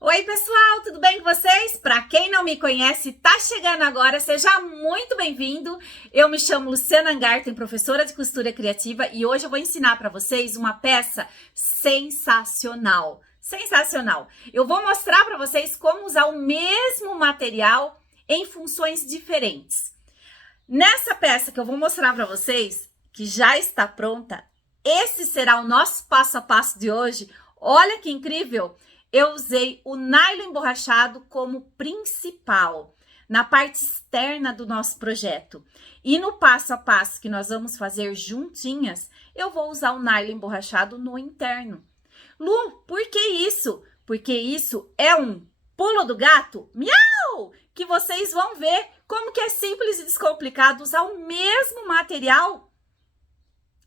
Oi, pessoal, tudo bem com vocês? Para quem não me conhece, tá chegando agora, seja muito bem-vindo. Eu me chamo Luciana Angarten, professora de costura criativa, e hoje eu vou ensinar para vocês uma peça sensacional. Sensacional! Eu vou mostrar para vocês como usar o mesmo material em funções diferentes. Nessa peça que eu vou mostrar para vocês, que já está pronta, esse será o nosso passo a passo de hoje. Olha que incrível! Eu usei o nylon emborrachado como principal na parte externa do nosso projeto. E no passo a passo que nós vamos fazer juntinhas, eu vou usar o nylon emborrachado no interno. Lu, por que isso? Porque isso é um pulo do gato? Miau! Que vocês vão ver como que é simples e descomplicado usar o mesmo material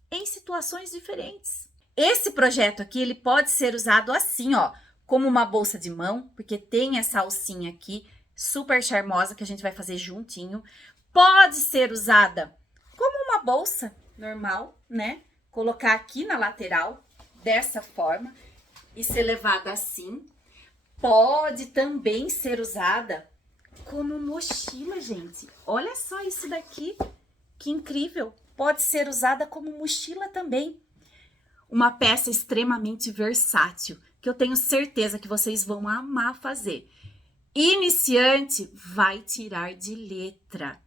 em situações diferentes. Esse projeto aqui, ele pode ser usado assim, ó, como uma bolsa de mão, porque tem essa alcinha aqui, super charmosa, que a gente vai fazer juntinho. Pode ser usada como uma bolsa normal, né? Colocar aqui na lateral, dessa forma, e ser levada assim. Pode também ser usada como mochila, gente. Olha só isso daqui, que incrível! Pode ser usada como mochila também. Uma peça extremamente versátil, que eu tenho certeza que vocês vão amar fazer. Iniciante vai tirar de letra.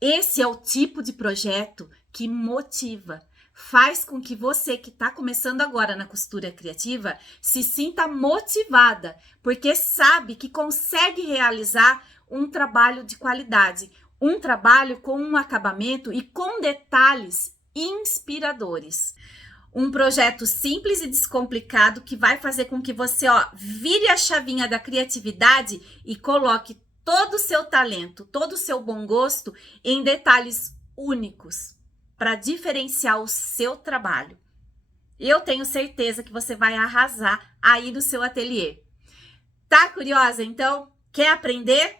Esse é o tipo de projeto que motiva, faz com que você que está começando agora na costura criativa se sinta motivada, porque sabe que consegue realizar um trabalho de qualidade, um trabalho com um acabamento e com detalhes inspiradores. Um projeto simples e descomplicado que vai fazer com que você, vire a chavinha da criatividade e coloque todo o seu talento, todo o seu bom gosto em detalhes únicos para diferenciar o seu trabalho. Eu tenho certeza que você vai arrasar aí no seu ateliê. Tá curiosa, então? Quer aprender?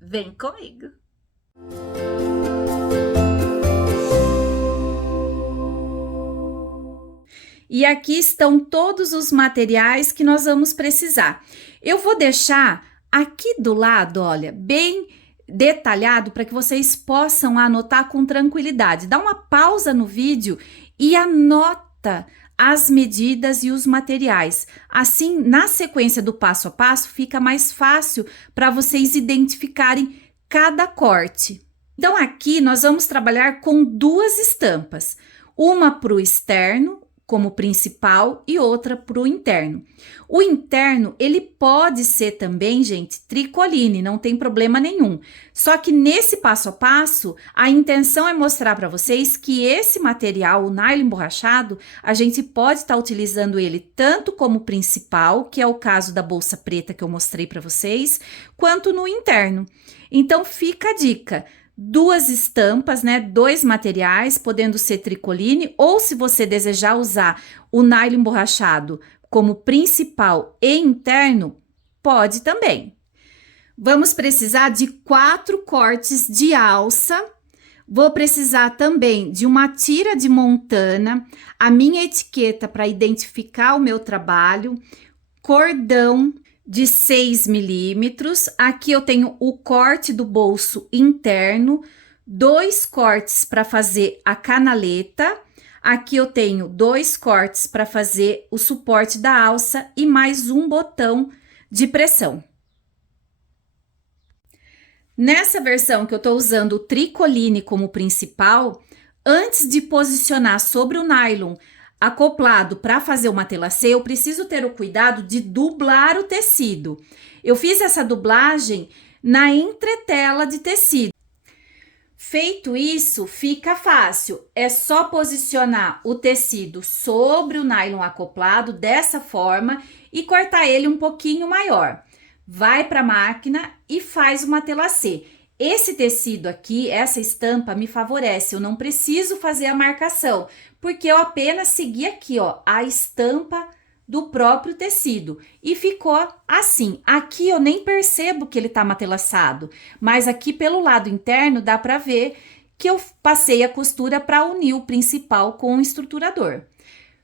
Vem comigo! E aqui estão todos os materiais que nós vamos precisar. Eu vou deixar aqui do lado, olha, bem detalhado para que vocês possam anotar com tranquilidade. Dá uma pausa no vídeo e anota as medidas e os materiais. Assim, na sequência do passo a passo, fica mais fácil para vocês identificarem cada corte. Então, aqui nós vamos trabalhar com duas estampas. Uma para o externo, como principal, e outra para o interno. O interno, ele pode ser também, gente, tricoline, não tem problema nenhum. Só que nesse passo a passo, a intenção é mostrar para vocês que esse material, o nylon emborrachado, a gente pode estar utilizando ele tanto como principal, que é o caso da bolsa preta que eu mostrei para vocês, quanto no interno. Então, fica a dica. Duas estampas, né? Dois materiais, podendo ser tricoline, ou se você desejar usar o nylon emborrachado como principal e interno, pode também. Vamos precisar de 4 cortes de alça. Vou precisar também de uma tira de montana, a minha etiqueta para identificar o meu trabalho, cordão de 6 milímetros. Aqui eu tenho o corte do bolso interno, 2 cortes para fazer a canaleta. Aqui eu tenho 2 cortes para fazer o suporte da alça e mais um botão de pressão. Nessa versão que eu estou usando o tricoline como principal, antes de posicionar sobre o nylon acoplado para fazer uma telacê, eu preciso ter o cuidado de dublar o tecido. Eu fiz essa dublagem na entretela de tecido. Feito isso, fica fácil. É só posicionar o tecido sobre o nylon acoplado dessa forma e cortar ele um pouquinho maior. Vai para a máquina e faz uma telacê. Esse tecido aqui, essa estampa me favorece, eu não preciso fazer a marcação, porque eu apenas segui aqui, a estampa do próprio tecido e ficou assim. Aqui eu nem percebo que ele tá matelaçado, mas aqui pelo lado interno dá para ver que eu passei a costura para unir o principal com o estruturador.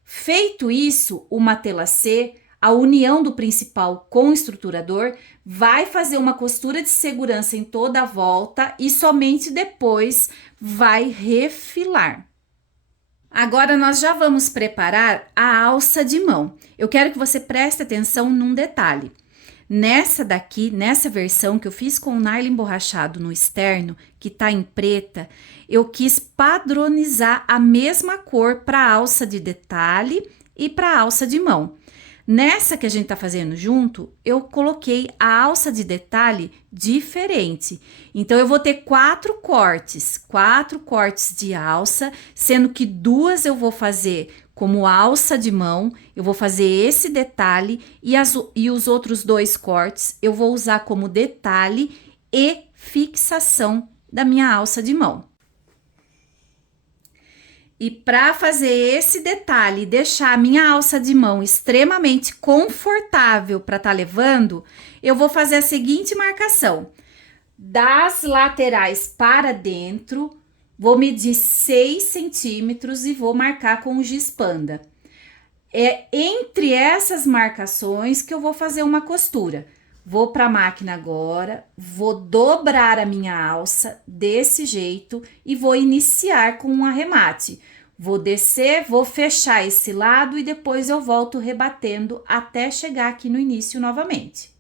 Feito isso, o matelacê, a união do principal com o estruturador, vai fazer uma costura de segurança em toda a volta e somente depois vai refilar. Agora nós já vamos preparar a alça de mão. Eu quero que você preste atenção num detalhe. Nessa versão que eu fiz com o nylon emborrachado no externo, que tá em preta, eu quis padronizar a mesma cor para a alça de detalhe e para a alça de mão. Nessa que a gente tá fazendo junto, eu coloquei a alça de detalhe diferente. Então, eu vou ter quatro cortes de alça, sendo que duas eu vou fazer como alça de mão, eu vou fazer esse detalhe e os outros dois cortes eu vou usar como detalhe e fixação da minha alça de mão. E para fazer esse detalhe e deixar a minha alça de mão extremamente confortável para estar levando, eu vou fazer a seguinte marcação. Das laterais para dentro, vou medir 6 centímetros e vou marcar com o giz panda. É entre essas marcações que eu vou fazer uma costura. Vou para a máquina agora, vou dobrar a minha alça desse jeito e vou iniciar com um arremate. Vou descer, vou fechar esse lado e depois eu volto rebatendo até chegar aqui no início novamente.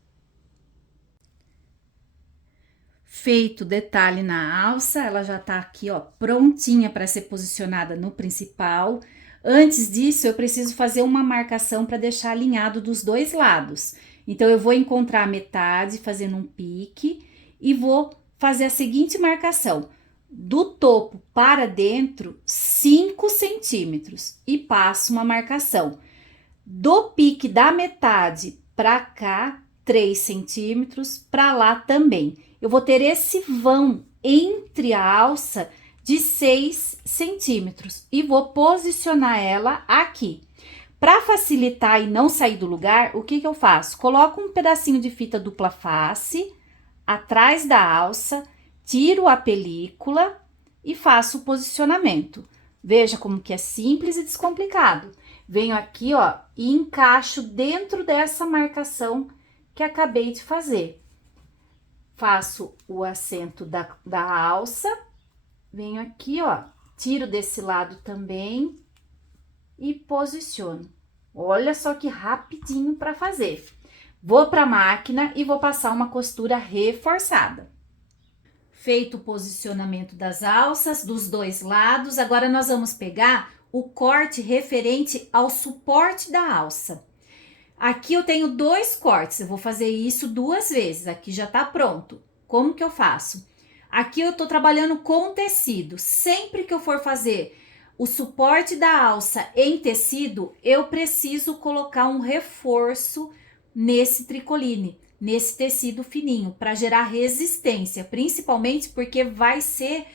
Feito o detalhe na alça, ela já tá aqui, ó, prontinha para ser posicionada no principal. Antes disso, eu preciso fazer uma marcação para deixar alinhado dos dois lados. Então, eu vou encontrar a metade fazendo um pique e vou fazer a seguinte marcação. Do topo para dentro, 5 centímetros e passo uma marcação. Do pique da metade para cá, 3 centímetros, para lá também. Eu vou ter esse vão entre a alça de 6 centímetros e vou posicionar ela aqui. Para facilitar e não sair do lugar, o que eu faço? Coloco um pedacinho de fita dupla face atrás da alça, tiro a película e faço o posicionamento. Veja como que é simples e descomplicado. Venho aqui, ó, e encaixo dentro dessa marcação que acabei de fazer. Faço o acento da alça, venho aqui, ó, tiro desse lado também e posiciono. Olha só que rapidinho para fazer. Vou para a máquina e vou passar uma costura reforçada. Feito o posicionamento das alças dos dois lados, agora nós vamos pegar o corte referente ao suporte da alça. Aqui eu tenho dois cortes, eu vou fazer isso 2 vezes, aqui já tá pronto. Como que eu faço? Aqui eu tô trabalhando com tecido, sempre que eu for fazer o suporte da alça em tecido, eu preciso colocar um reforço nesse tricoline, nesse tecido fininho, para gerar resistência, principalmente porque vai ser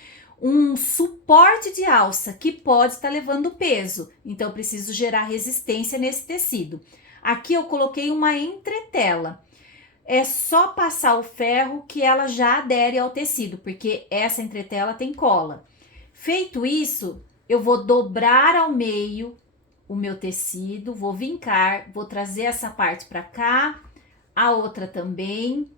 um suporte de alça que pode estar levando peso, então eu preciso gerar resistência nesse tecido. Aqui eu coloquei uma entretela, é só passar o ferro que ela já adere ao tecido, porque essa entretela tem cola. Feito isso, eu vou dobrar ao meio o meu tecido, vou vincar, vou trazer essa parte para cá, a outra também,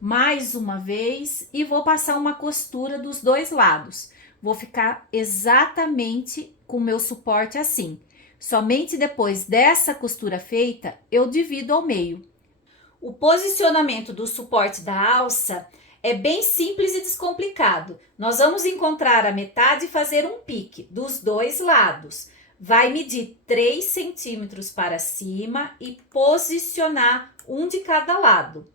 mais uma vez, e vou passar uma costura dos dois lados. Vou ficar exatamente com o meu suporte assim. Somente depois dessa costura feita, eu divido ao meio. O posicionamento do suporte da alça é bem simples e descomplicado. Nós vamos encontrar a metade e fazer um pique dos dois lados. Vai medir 3 centímetros para cima e posicionar um de cada lado.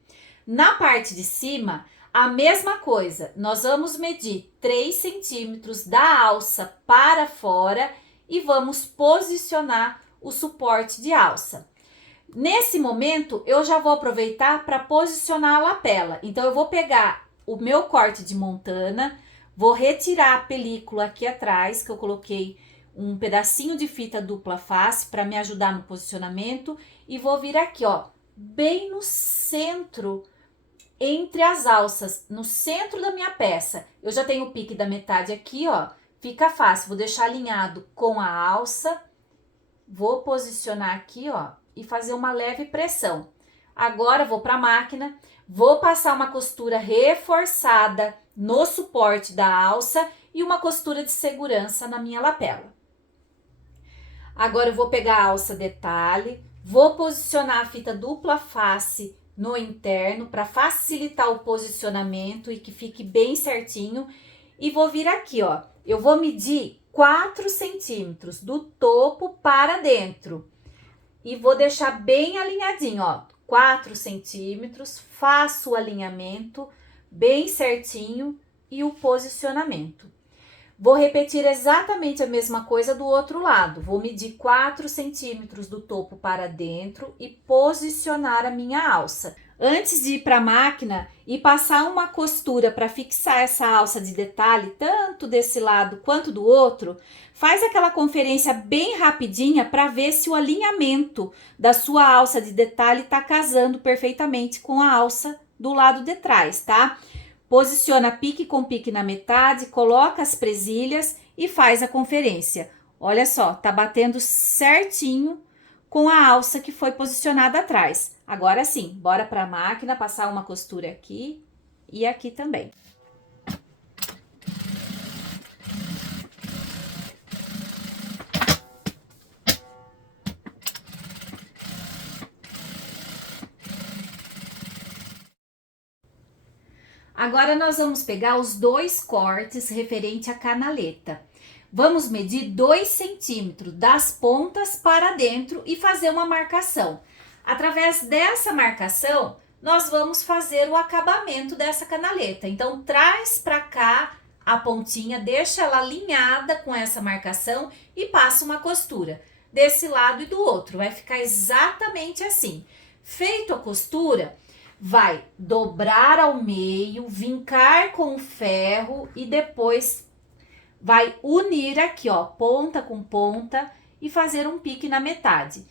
Na parte de cima, a mesma coisa. Nós vamos medir 3 centímetros da alça para fora e vamos posicionar o suporte de alça. Nesse momento, eu já vou aproveitar para posicionar a lapela. Então, eu vou pegar o meu corte de montana, vou retirar a película aqui atrás, que eu coloquei um pedacinho de fita dupla face para me ajudar no posicionamento, e vou vir aqui, ó, bem no centro, entre as alças, no centro da minha peça. Eu já tenho o pique da metade aqui, ó, fica fácil. Vou deixar alinhado com a alça, vou posicionar aqui, ó, e fazer uma leve pressão. Agora vou para a máquina, vou passar uma costura reforçada no suporte da alça e uma costura de segurança na minha lapela. Agora eu vou pegar a alça detalhe, vou posicionar a fita dupla face no interno para facilitar o posicionamento e que fique bem certinho. E vou vir aqui, ó, eu vou medir 4 centímetros do topo para dentro. E vou deixar bem alinhadinho, ó, 4 centímetros, faço o alinhamento bem certinho e o posicionamento. Vou repetir exatamente a mesma coisa do outro lado. Vou medir 4 centímetros do topo para dentro e posicionar a minha alça. Antes de ir para a máquina e passar uma costura para fixar essa alça de detalhe, tanto desse lado quanto do outro, faz aquela conferência bem rapidinha para ver se o alinhamento da sua alça de detalhe está casando perfeitamente com a alça do lado de trás, tá? Posiciona pique com pique na metade, coloca as presilhas e faz a conferência. Olha só, tá batendo certinho com a alça que foi posicionada atrás. Agora sim, bora para a máquina passar uma costura aqui e aqui também. Agora nós vamos pegar os 2 cortes referente à canaleta. Vamos medir 2 centímetros das pontas para dentro e fazer uma marcação. Através dessa marcação, nós vamos fazer o acabamento dessa canaleta. Então, traz para cá a pontinha, deixa ela alinhada com essa marcação e passa uma costura desse lado e do outro. Vai ficar exatamente assim. Feito a costura, vai dobrar ao meio, vincar com o ferro e depois vai unir aqui, ó, ponta com ponta e fazer um pique na metade.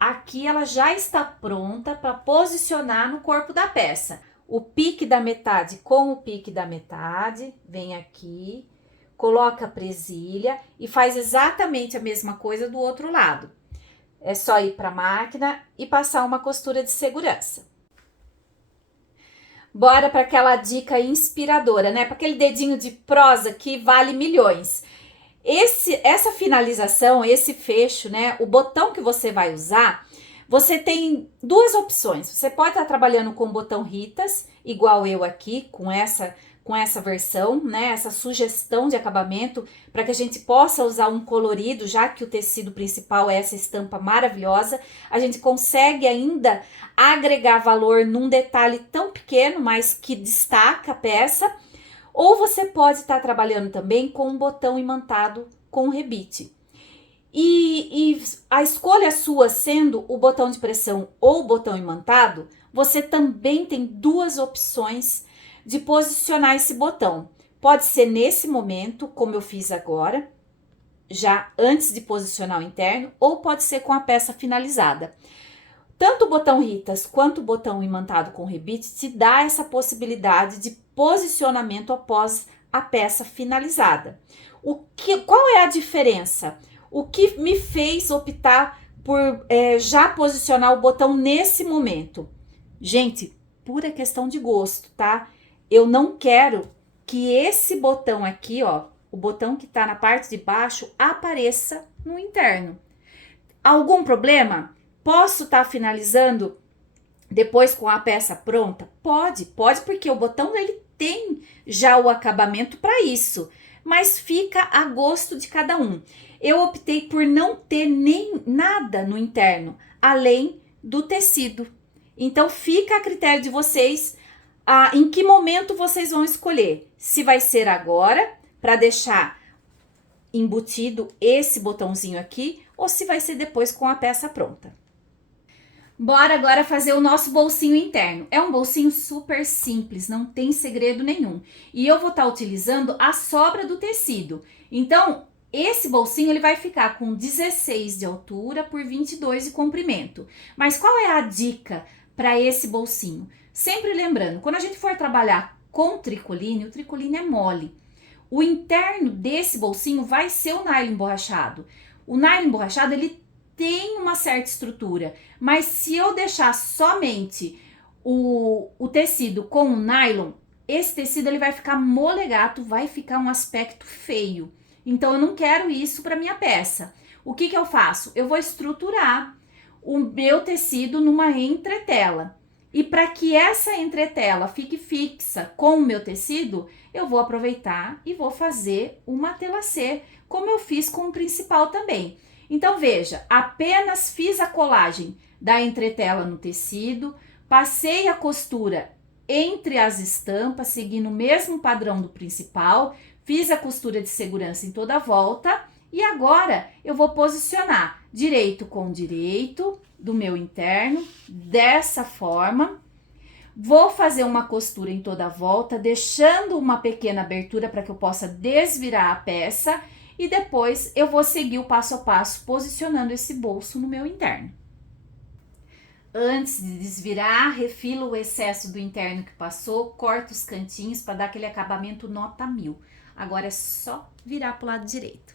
Aqui ela já está pronta para posicionar no corpo da peça. O pique da metade com o pique da metade, vem aqui, coloca a presilha e faz exatamente a mesma coisa do outro lado. É só ir para a máquina e passar uma costura de segurança. Bora para aquela dica inspiradora, né? Para aquele dedinho de prosa que vale milhões. Essa finalização, esse fecho, né? O botão que você vai usar, você tem 2 opções. Você pode estar trabalhando com o botão Ritas, igual eu aqui, com essa versão, né? Essa sugestão de acabamento, para que a gente possa usar um colorido, já que o tecido principal é essa estampa maravilhosa. A gente consegue ainda agregar valor num detalhe tão pequeno, mas que destaca a peça. Ou você pode estar trabalhando também com um botão imantado com rebite. E a escolha sua sendo o botão de pressão ou o botão imantado, você também tem 2 opções de posicionar esse botão. Pode ser nesse momento, como eu fiz agora, já antes de posicionar o interno, ou pode ser com a peça finalizada. Tanto o botão Ritas quanto o botão imantado com rebite te dá essa possibilidade de posicionamento após a peça finalizada. Qual é a diferença? O que me fez optar por já posicionar o botão nesse momento? Gente, pura questão de gosto, tá? Eu não quero que esse botão aqui, ó, o botão que tá na parte de baixo, apareça no interno. Algum problema? Posso estar finalizando depois com a peça pronta? Pode porque o botão ele tem já o acabamento para isso, mas fica a gosto de cada um. Eu optei por não ter nem nada no interno, além do tecido. Então fica a critério de vocês em que momento vocês vão escolher. Se vai ser agora, para deixar embutido esse botãozinho aqui, ou se vai ser depois com a peça pronta. Bora agora fazer o nosso bolsinho interno. É um bolsinho super simples, não tem segredo nenhum. E eu vou estar utilizando a sobra do tecido. Então, esse bolsinho ele vai ficar com 16 de altura por 22 de comprimento. Mas qual é a dica para esse bolsinho? Sempre lembrando, quando a gente for trabalhar com tricoline, o tricoline é mole. O interno desse bolsinho vai ser o nylon emborrachado. O nylon emborrachado, ele tem uma certa estrutura, mas se eu deixar somente o tecido com o nylon, esse tecido ele vai ficar molegato, vai ficar um aspecto feio. Então eu não quero isso para minha peça. O que eu faço? Eu vou estruturar o meu tecido numa entretela. E para que essa entretela fique fixa com o meu tecido, eu vou aproveitar e vou fazer uma telacê, como eu fiz com o principal também. Então veja, apenas fiz a colagem da entretela no tecido, passei a costura entre as estampas, seguindo o mesmo padrão do principal, fiz a costura de segurança em toda a volta e agora eu vou posicionar direito com direito do meu interno, dessa forma. Vou fazer uma costura em toda a volta, deixando uma pequena abertura para que eu possa desvirar a peça e depois eu vou seguir o passo a passo posicionando esse bolso no meu interno. Antes de desvirar, refilo o excesso do interno que passou, corto os cantinhos para dar aquele acabamento nota 1000. Agora é só virar para o lado direito.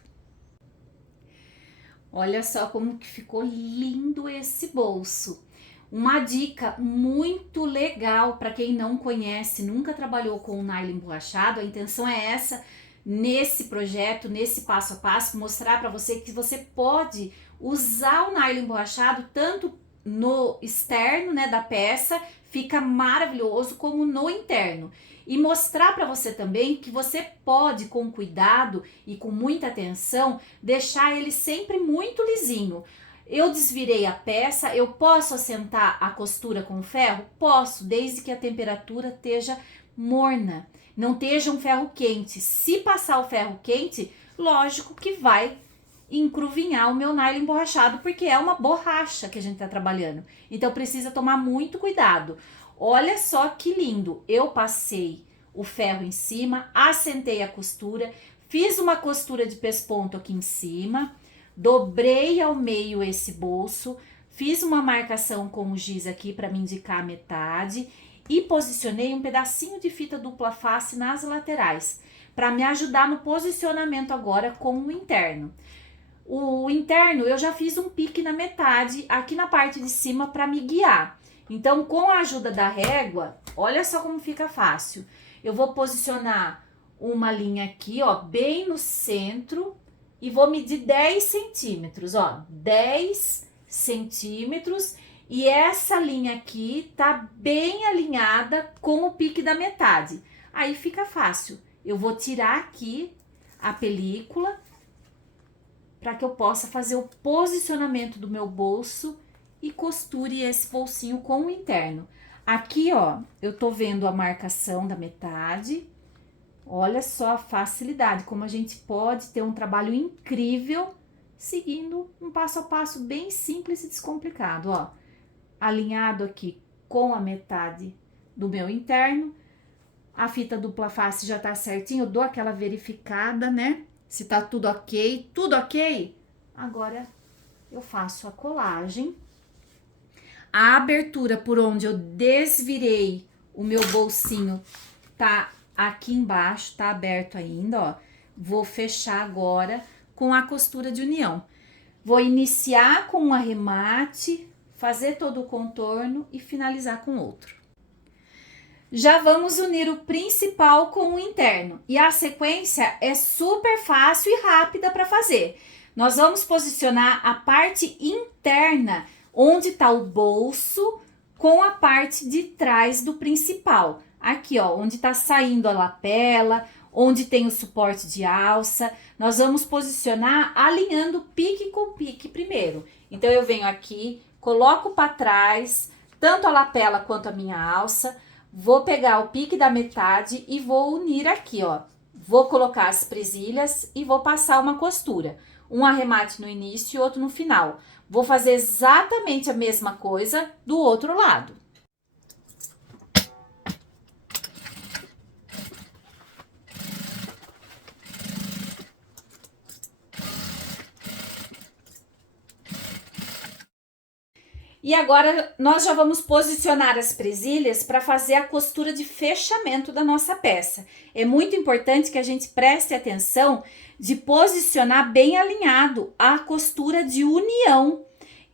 Olha só como que ficou lindo esse bolso. Uma dica muito legal para quem não conhece, nunca trabalhou com nylon emborrachado, a intenção é essa, nesse projeto, nesse passo a passo, mostrar para você que você pode usar o nylon emborrachado tanto no externo, né, da peça, fica maravilhoso, como no interno. E mostrar para você também que você pode, com cuidado e com muita atenção, deixar ele sempre muito lisinho. Eu desvirei a peça, eu posso assentar a costura com ferro? Posso, desde que a temperatura esteja morna, não esteja um ferro quente. Se passar o ferro quente, lógico que vai encruvinhar o meu nylon emborrachado, porque é uma borracha que a gente está trabalhando. Então precisa tomar muito cuidado. Olha só que lindo, eu passei o ferro em cima, assentei a costura, fiz uma costura de pesponto aqui em cima, dobrei ao meio esse bolso, fiz uma marcação com o giz aqui para me indicar a metade e posicionei um pedacinho de fita dupla face nas laterais, para me ajudar no posicionamento agora com o interno. O interno eu já fiz um pique na metade, aqui na parte de cima para me guiar. Então, com a ajuda da régua, olha só como fica fácil. Eu vou posicionar uma linha aqui, ó, bem no centro e vou medir 10 centímetros, ó, 10 centímetros. E essa linha aqui tá bem alinhada com o pique da metade. Aí fica fácil. Eu vou tirar aqui a película para que eu possa fazer o posicionamento do meu bolso e costure esse bolsinho com o interno. Aqui, ó, eu tô vendo a marcação da metade. Olha só a facilidade, como a gente pode ter um trabalho incrível seguindo um passo a passo bem simples e descomplicado, ó. Alinhado aqui com a metade do meu interno. A fita dupla face já tá certinho, eu dou aquela verificada, né? Se tá tudo ok, agora eu faço a colagem. A abertura por onde eu desvirei o meu bolsinho tá aqui embaixo, tá aberto ainda, ó. Vou fechar agora com a costura de união. Vou iniciar com um arremate, fazer todo o contorno e finalizar com outro. Já vamos unir o principal com o interno e a sequência é super fácil e rápida para fazer. Nós vamos posicionar a parte interna, onde está o bolso, com a parte de trás do principal. Aqui, ó, onde está saindo a lapela, onde tem o suporte de alça. Nós vamos posicionar alinhando pique com pique primeiro. Então, eu venho aqui, coloco para trás, tanto a lapela quanto a minha alça. Vou pegar o pique da metade e vou unir aqui, ó. Vou colocar as presilhas e vou passar uma costura. Um arremate no início e outro no final. Vou fazer exatamente a mesma coisa do outro lado. E agora, nós já vamos posicionar as presilhas para fazer a costura de fechamento da nossa peça. É muito importante que a gente preste atenção de posicionar bem alinhado a costura de união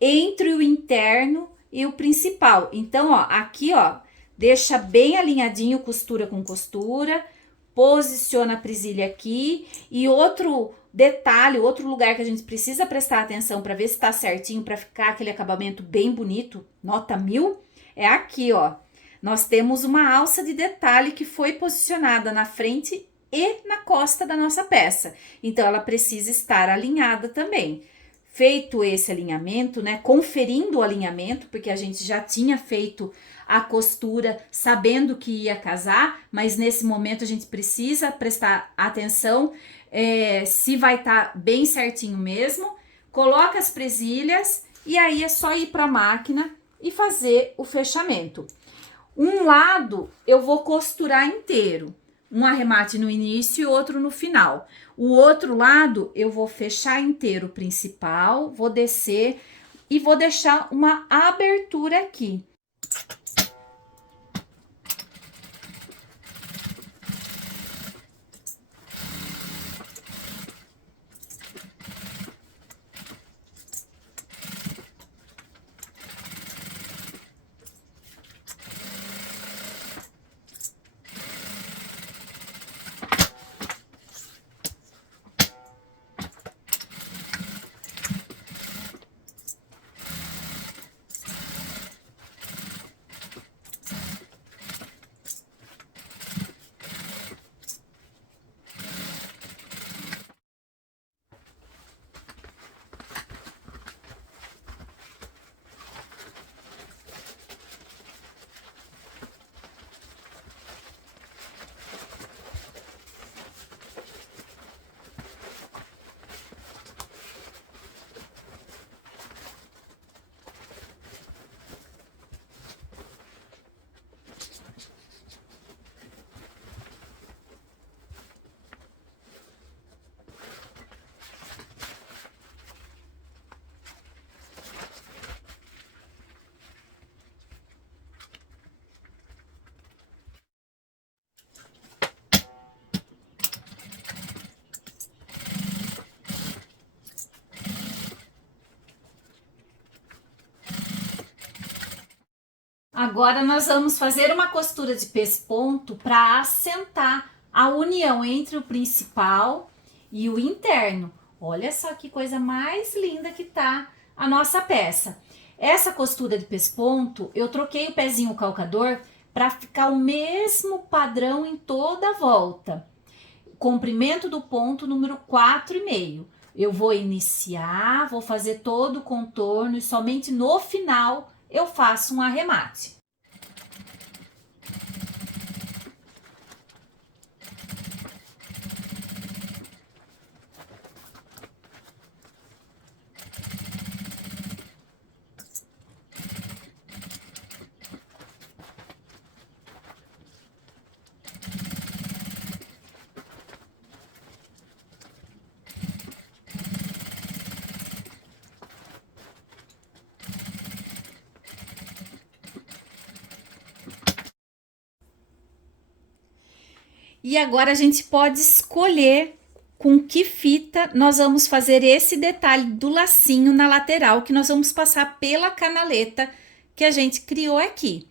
entre o interno e o principal. Então, ó, aqui, ó, deixa bem alinhadinho costura com costura, posiciona a presilha aqui. E outro detalhe, outro lugar que a gente precisa prestar atenção para ver se tá certinho, para ficar aquele acabamento bem bonito, nota 1000, é aqui, ó. Nós temos uma alça de detalhe que foi posicionada na frente e na costa da nossa peça. Então, ela precisa estar alinhada também. Feito esse alinhamento, né? Conferindo o alinhamento, porque a gente já tinha feito a costura sabendo que ia casar, mas nesse momento a gente precisa prestar atenção se vai estar bem certinho mesmo. Coloca as presilhas e aí é só ir para a máquina e fazer o fechamento. Um lado eu vou costurar inteiro, um arremate no início e outro no final. O outro lado eu vou fechar inteiro o principal, vou descer e vou deixar uma abertura aqui. Agora nós vamos fazer uma costura de pesponto para assentar a união entre o principal e o interno. Olha só que coisa mais linda que tá a nossa peça. Essa costura de pesponto, eu troquei o pezinho calcador para ficar o mesmo padrão em toda a volta. Comprimento do ponto número 4,5. Eu vou iniciar, vou fazer todo o contorno e somente no final eu faço um arremate. E agora a gente pode escolher com que fita nós vamos fazer esse detalhe do lacinho na lateral, que nós vamos passar pela canaleta que a gente criou aqui.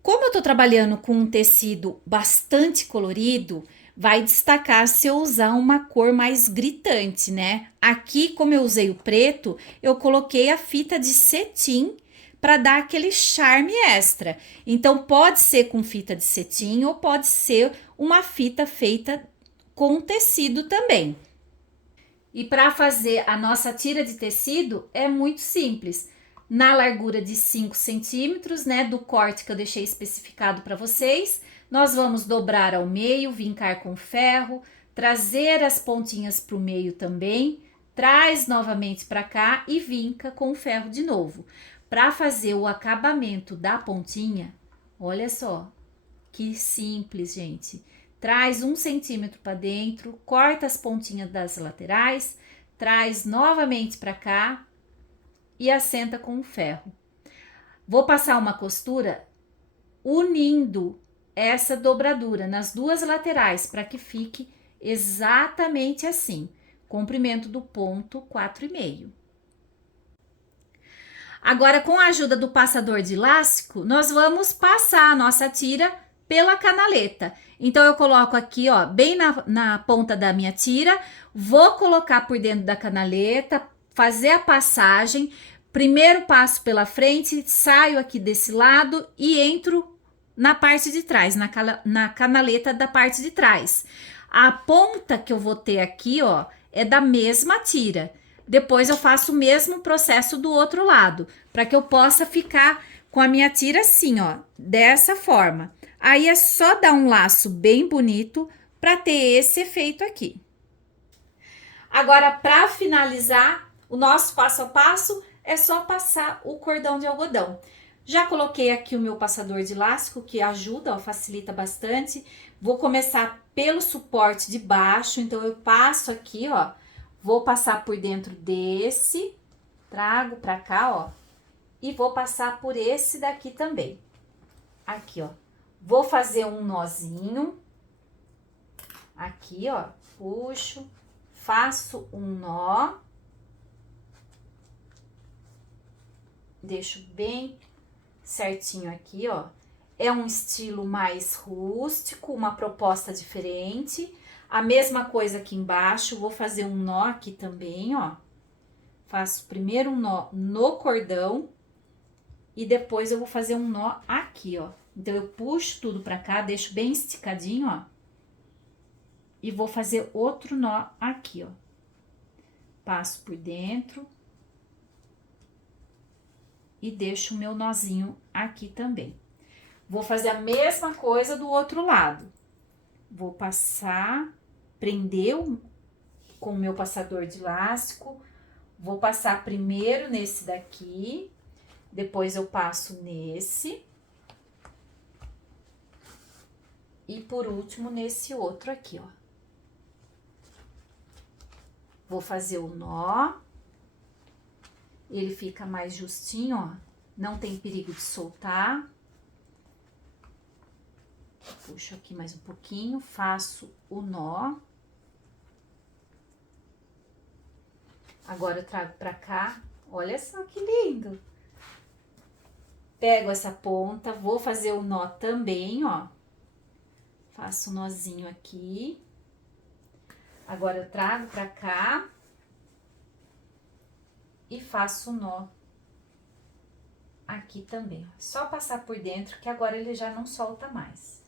Como eu tô trabalhando com um tecido bastante colorido, vai destacar se eu usar uma cor mais gritante, né? Aqui, como eu usei o preto, eu coloquei a fita de cetim para dar aquele charme extra. Então, pode ser com fita de cetim ou pode ser uma fita feita com tecido também. E para fazer a nossa tira de tecido é muito simples. Na largura de 5 centímetros, né, do corte que eu deixei especificado para vocês, nós vamos dobrar ao meio, vincar com ferro, trazer as pontinhas para o meio também, traz novamente para cá e vinca com ferro de novo. Para fazer o acabamento da pontinha, olha só, que simples, gente. Traz 1 centímetro para dentro, corta as pontinhas das laterais, traz novamente para cá e assenta com o ferro. Vou passar uma costura unindo essa dobradura nas duas laterais para que fique exatamente assim. Comprimento do ponto 4,5. Agora, com a ajuda do passador de elástico, nós vamos passar a nossa tira pela canaleta. Então, eu coloco aqui, ó, bem na ponta da minha tira, vou colocar por dentro da canaleta, fazer a passagem, primeiro passo pela frente, saio aqui desse lado e entro na parte de trás, na canaleta da parte de trás. A ponta que eu vou ter aqui, ó, é da mesma tira. Depois eu faço o mesmo processo do outro lado, para que eu possa ficar com a minha tira assim, ó, dessa forma. Aí é só dar um laço bem bonito para ter esse efeito aqui. Agora, para finalizar o nosso passo a passo, é só passar o cordão de algodão. Já coloquei aqui o meu passador de elástico, que ajuda, ó, facilita bastante. Vou começar pelo suporte de baixo, então eu passo aqui, ó, vou passar por dentro desse, trago pra cá, ó, e vou passar por esse daqui também. Aqui, ó, vou fazer um nozinho, aqui, ó, puxo, faço um nó, deixo bem certinho aqui, ó. É um estilo mais rústico, uma proposta diferente. A mesma coisa aqui embaixo, vou fazer um nó aqui também, ó. Faço primeiro um nó no cordão e depois eu vou fazer um nó aqui, ó. Então, eu puxo tudo pra cá, deixo bem esticadinho, ó. E vou fazer outro nó aqui, ó. Passo por dentro. E deixo o meu nozinho aqui também. Vou fazer a mesma coisa do outro lado. Vou passar, prender com o meu passador de elástico. Vou passar primeiro nesse daqui, depois eu passo nesse. E por último, nesse outro aqui, ó. Vou fazer o nó. Ele fica mais justinho, ó. Não tem perigo de soltar. Puxo aqui mais um pouquinho, faço o nó. Agora eu trago pra cá. Olha só que lindo! Pego essa ponta, vou fazer o nó também, ó. Faço um nozinho aqui. Agora eu trago pra cá. E faço o nó aqui também. Só passar por dentro, que agora ele já não solta mais.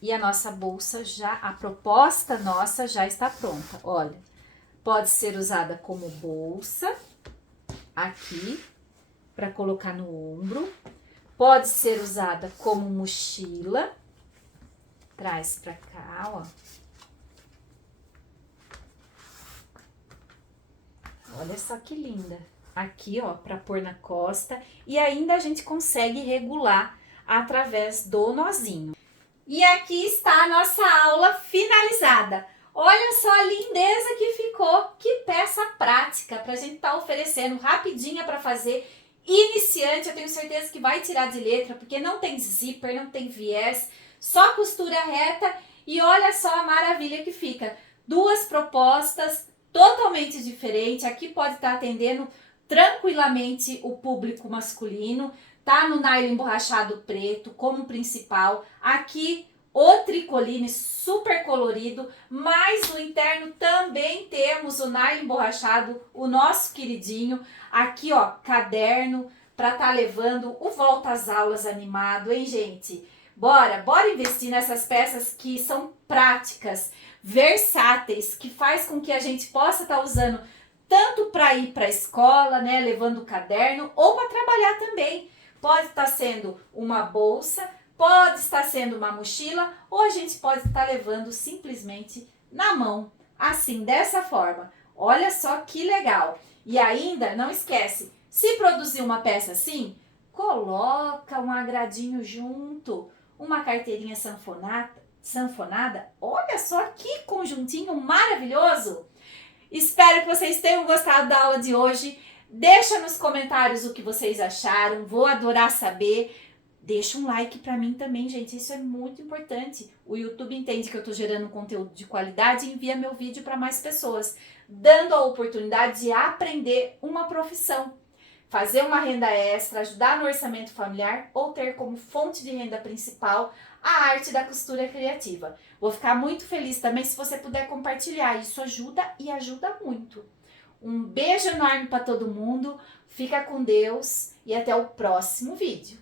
E a nossa bolsa a proposta nossa já está pronta. Olha, pode ser usada como bolsa, aqui, para colocar no ombro. Pode ser usada como mochila. Traz pra cá, ó. Olha só que linda. Aqui, ó, para pôr na costa. E ainda a gente consegue regular através do nozinho. E aqui está a nossa aula finalizada. Olha só a lindeza que ficou. Que peça prática para a gente estar oferecendo, rapidinha para fazer. Iniciante, eu tenho certeza que vai tirar de letra, porque não tem zíper, não tem viés, só costura reta. E olha só a maravilha que fica. Duas propostas totalmente diferentes. Aqui pode estar atendendo tranquilamente o público masculino. Tá no nylon emborrachado preto como principal. Aqui o tricoline super colorido, mas no interno também temos o nylon emborrachado, o nosso queridinho. Aqui, ó, caderno para tá levando o volta às aulas animado, hein, gente? Bora investir nessas peças que são práticas, versáteis, que faz com que a gente possa estar usando tanto para ir para a escola, né, levando o caderno, ou para trabalhar também. Pode estar sendo uma bolsa, pode estar sendo uma mochila, ou a gente pode estar levando simplesmente na mão, assim, dessa forma. Olha só que legal! E ainda, não esquece, se produzir uma peça assim, coloca um agradinho junto, uma carteirinha sanfonada. Olha só que conjuntinho maravilhoso! Espero que vocês tenham gostado da aula de hoje. Deixa nos comentários o que vocês acharam, vou adorar saber. Deixa um like pra mim também, gente, isso é muito importante. O YouTube entende que eu tô gerando conteúdo de qualidade e envia meu vídeo para mais pessoas, dando a oportunidade de aprender uma profissão. fazer uma renda extra, ajudar no orçamento familiar ou ter como fonte de renda principal a arte da costura criativa. Vou ficar muito feliz também se você puder compartilhar, isso ajuda e ajuda muito. Um beijo enorme para todo mundo, fica com Deus e até o próximo vídeo.